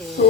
sim.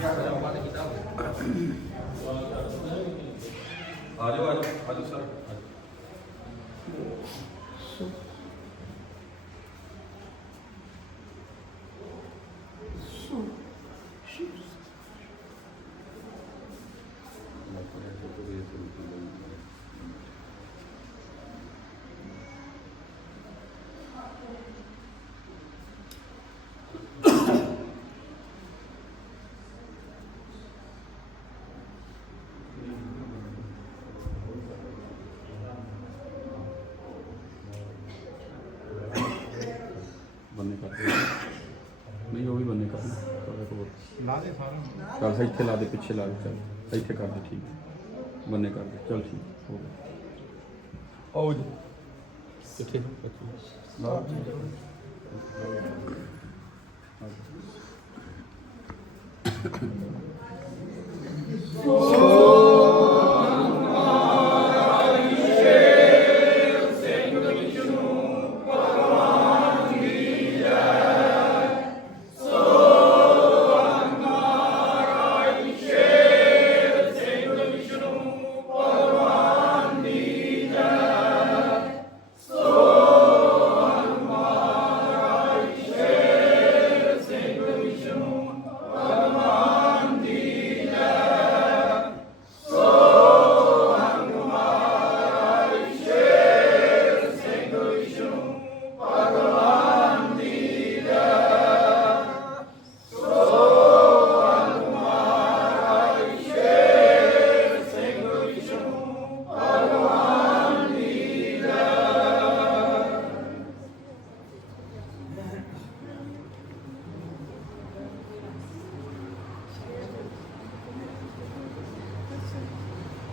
ਇਧਰ ਆਓ ਆ ਜਾਓ ਆ ਜਾਓ ਆ ਜਾਓ ਸਰ ਲਾ ਦੇ ਸਾਰਾ ਚੱਲ ਇੱਥੇ ਲਾ ਦੇ ਪਿੱਛੇ ਲਾ ਦੇ ਚੱਲ ਇੱਥੇ ਕਰ ਦੇ ਠੀਕ ਹੈ। ਬੰਨੇ ਕਰ ਦੇ ਚੱਲ ਠੀਕ ਹੋ ਗਿਆ ਆਓ ਜੀ ਕਿੱਥੇ ਲਾ